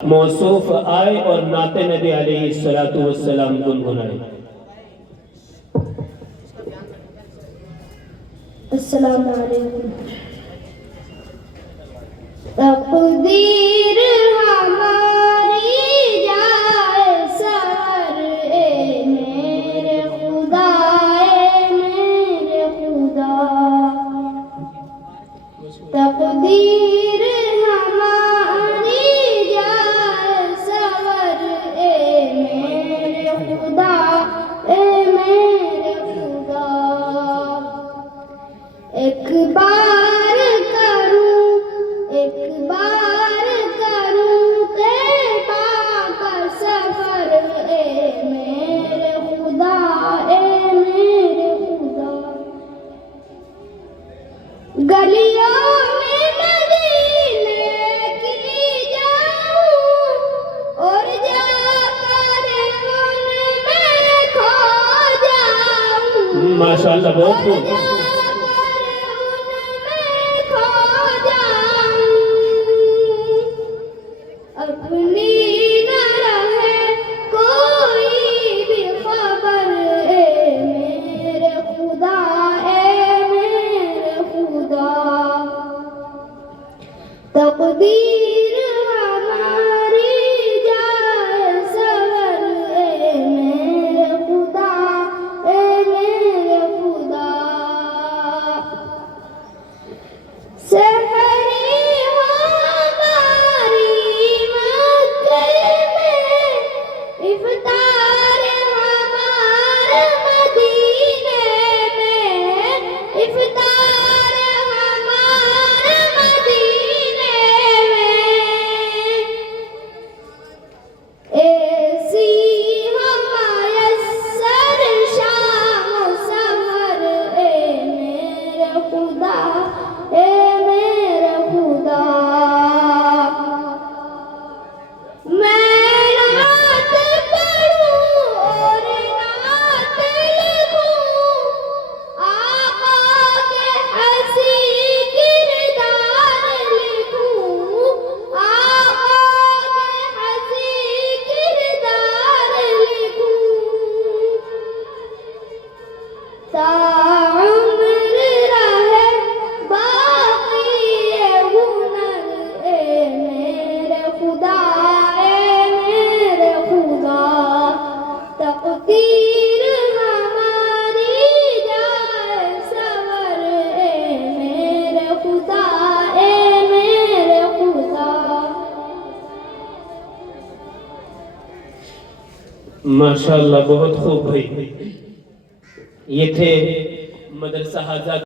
मौसूफ आए और नाते नबी अलैहिस्सलातु वस्सलाम गुनगुनाए। अस्सलामु अलैकुम। तकदीर हमारी जाए सवर ए मेरे खुदा, ए मेरे खुदा। तकदीर हमारी जाए सवर ए मेरे खुदा, ए मेरे खुदा। एक बार करूं तेरे पाक सफर ए मेरे खुदा, ए मेरे खुदा। गलियों में मदीने की जाऊं और जाकर उनमें खो जाऊं। माशाअल्लाह, बहुत खूब। अपनी न रहे कोई भी खबर ए मेरे खुदा, ए मेरे खुदा। तकदीर हमारी जाए सवर ए मेरे खुदा, ए मेरे खुदा। माशाअल्लाह, बहुत खूब भाई। ये थे मदरसा हाजा